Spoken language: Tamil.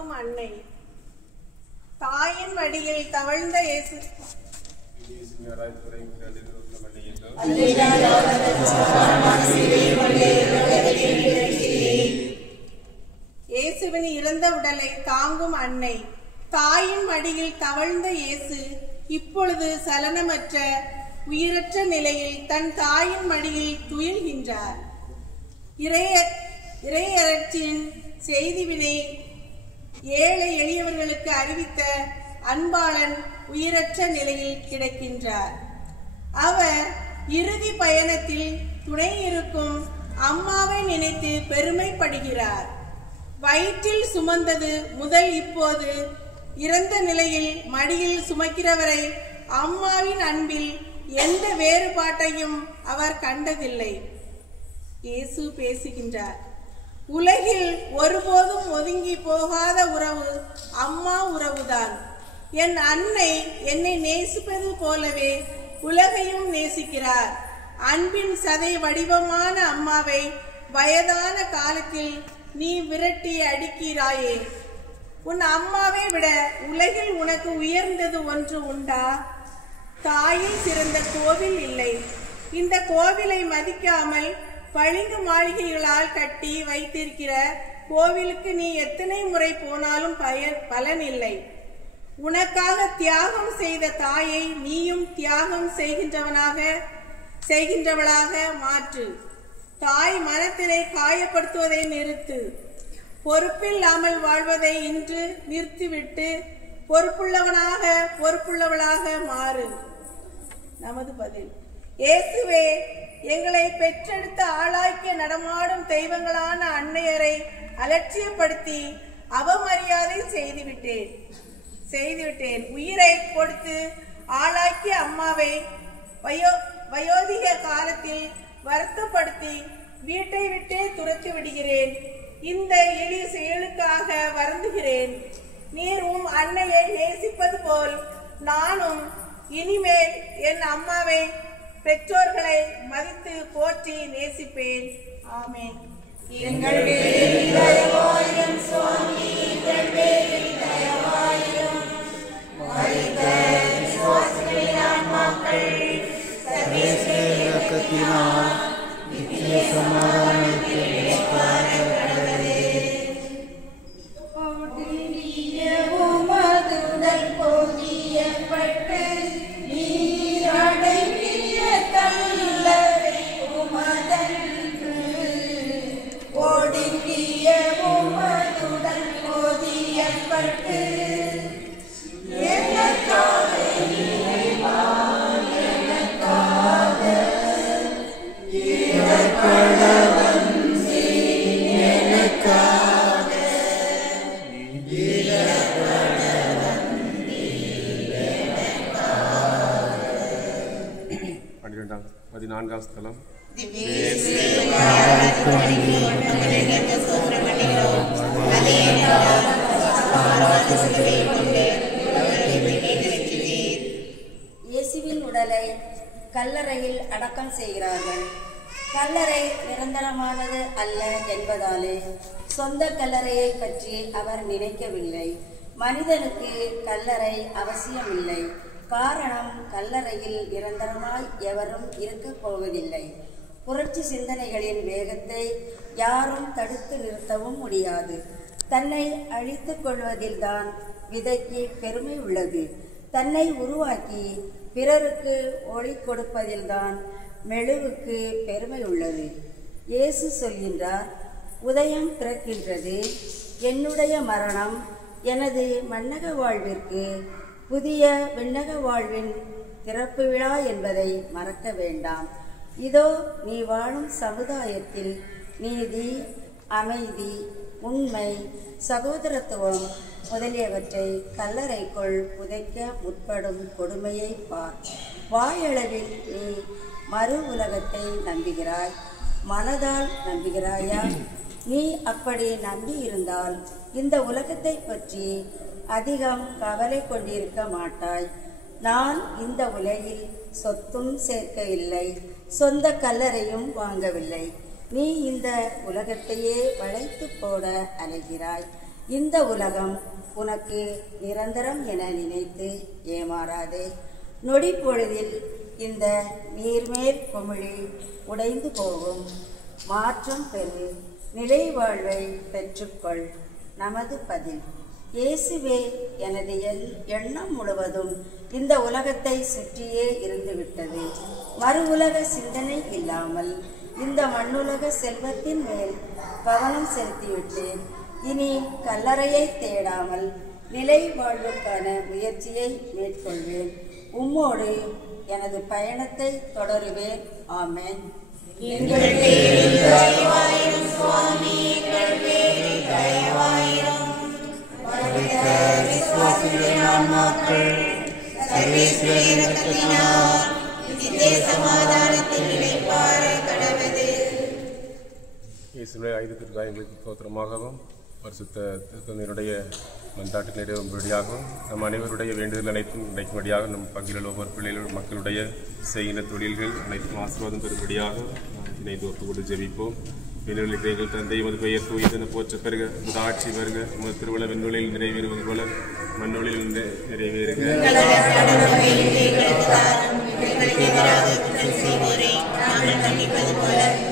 தாங்கும் அன்னை. தாயின் மடியில் தவழ்ந்த இயேசு இயேசுவின் இறந்த உடலை தாங்கும் அன்னை. தாயின் மடியில் தவழ்ந்த இயேசு இப்பொழுது சலனமற்ற உயிரற்ற நிலையில் தன் தாயின் மடியில் துயில்கின்றார். இறையரட்சியின் செய்திவினை ஏழை எளியவர்களுக்கு அறிவித்த அன்பாளன் உயிரற்ற நிலையில் கிடக்கின்றார். அவர் இறுதி பயணத்தில் துணை இருக்கும் அம்மாவை நினைத்து பெருமைப்படுகிறார். வயிற்றில் சுமந்தது முதல் இப்போது இறந்த நிலையில் மடியில் சுமக்கிறவரை அம்மாவின் அன்பில் எந்த வேறுபாட்டையும் அவர் கண்டதில்லை. இயேசு பேசுகின்றார். உலகில் ஒருபோதும் ஒதுங்கி போகாத உறவு அம்மா உறவுதான். என் அன்னை என்னை நேசிப்பது போலவே உலகையும் நேசிக்கிறார். அன்பின் சதை வடிவமான அம்மாவை வயதான காலத்தில் நீ விரட்டி அடிக்கிறாயே. உன் அம்மாவை விட உலகில் உனக்கு உயர்ந்தது ஒன்று உண்டா? தாயில் சிறந்த கோவில் இல்லை. இந்த கோவிலை மதிக்காமல் பளிங்கு மாளிகைகளால் கட்டி வைத்திருக்கிற கோவிலுக்கு நீ எத்தனை முறை போனாலும் பலன் இல்லை. உனக்காக தியாகம் செய்த தாயை நீயும் தியாகம் செய்கின்றவளாக மாற்று. தாய் மனத்தினை காயப்படுத்துவதை நிறுத்து. பொறுப்பில்லாமல் வாழ்வதை இன்று நிறுத்திவிட்டு பொறுப்புள்ளவளாக மாறு. நமது பதில்: இயேசுவே, எங்களை பெற்றெடுத்த ஆளாக்கிய நடமாடும் தெய்வங்களான அன்னையரை அலட்சியப்படுத்தி அவமரியாதை செய்துவிட்டேன். உயிரை கொடுத்து ஆளாக்கிய அம்மாவை வயோதிக காலத்தில் வருத்தப்படுத்தி வீட்டை விட்டே துரத்தி விடுகிறேன். இந்த எளிய செயலுக்காக வருந்துகிறேன். நீர் உம் அன்னையை நேசிப்பது போல் நானும் இனிமேல் என் அம்மாவை, பெற்றோர்களை மதித்து போற்றி நேசிப்பேன். ஆமென். எங்கள் பேரில் தயவாயிரும் சுவாமி, எங்கள் பேரில் தயவாயிரும். மரித்த விசுவாசிகளின் ஆன்மாக்கள் சர்வேஸ்வரன் இரக்கத்தினால் நித்திய சமாதானத்தில் கடவுளே. உமதுடல் போதியப்பட்டு நீர் அடங்கிய கல்லறை உமதன்று. ஒடுங்கிய உமதுடல் போதியப்பட்டு எனக்காக இறைவா, எனக்காக இடர்படவன் எனக்காக இடர்படவன் எனக்காக. 14ஆம் ஸ்தலம். இயேசுவின் உடலை கல்லறையில் அடக்கம் செய்கிறார்கள். கல்லறை நிரந்தரமானது அல்ல என்பதாலே சொந்த கல்லறையை பற்றி அவர் நினைக்கவில்லை. மனிதனுக்கு கல்லறை அவசியமில்லை. காரணம், கல்லறையில் நிரந்தரமாய் எவரும் இருக்கப் போவதில்லை. புரட்சி சிந்தனைகளின் வேகத்தை யாரும் தடுத்து நிறுத்தவும் முடியாது. தன்னை அழித்துக் கொள்வதில்தான் விதைக்கு பெருமை உள்ளது. தன்னை உருவாக்கி பிறருக்கு ஒளி கொடுப்பதில்தான் மெழுகுக்கு பெருமை உள்ளது. இயேசு சொல்கின்றார், உதயம் பிறக்கின்றது. என்னுடைய மரணம் எனது மன்னக வாழ்விற்கு புதிய விண்ணக வாழ்வின் திறப்பு விழா என்பதை மறக்க வேண்டாம். இதோ நீ வாழும் சமுதாயத்தில் நீதி, அமைதி, உண்மை, சகோதரத்துவம் முதலியவற்றை கல்லறைக்குள் புதைக்க முற்படும் கொடுமையை பார். வாயளவில் நீ மறு உலகத்தை நம்புகிறாய், மனதால் நம்புகிறாயா? நீ அப்படி நம்பி இருந்தால் இந்த உலகத்தை பற்றி அதிகம் கவலை கொண்டிருக்க மாட்டாய். நான் இந்த உலகில் சொத்தும் சேர்க்க இல்லை, சொந்த கல்லறையும் வாங்கவில்லை. நீ இந்த உலகத்தையே வளைத்து போட அலைகிறாய். இந்த உலகம் உனக்கு நிரந்தரம் என நினைத்து ஏமாறாதே. நொடி பொழுதில் இந்த நீர்மேற் குமிழி உடைந்து போகும். மாற்றம் பெறு, நிலை வாழ்வை பெற்றுக்கொள். நமது பதில்: இயேசுவே, எனது எண்ணம் முழுவதும் இந்த உலகத்தை சுற்றியே இருந்துவிட்டது. மறு உலக சிந்தனை இல்லாமல் இந்த மண்ணுலக செல்வத்தின் மேல் கவனம் செலுத்திவிட்டேன். இனி கல்லறையை தேடாமல் நிலை வாழ்வுக்கான முயற்சியை மேற்கொள்வேன். உம்மோடு எனது பயணத்தை தொடருவேன். ஆமென். இயேசுவே, ஐந்து எங்களுக்கு ஸ்தோத்திரமாகவும் பரிசுத்த திருத்தந்தையினுடைய மன்றாட்டு நிறைவேறும்படியாகவும் நம் அனைவருடைய வேண்டுதல் அனைத்தும் கிடைக்கும்படியாக நம் பங்கில் ஒவ்வொரு பிள்ளைகளும் மக்களுடைய செய்கிற தொழில்கள் அனைத்தும் ஆசீர்வாதம் பெறும்படியாக இணைந்து ஒப்புக்கொண்டு ஜெபிப்போம். எங்கள் தந்தை உமது பெயர் தூயதென போற்ற பெறுக, உமது ஆட்சி வருக, உமது திருவுள விண்ணுலகில் நிறைவேறுவது போல மண்ணுலகில் நிறைவேறுக. எங்களுக்கு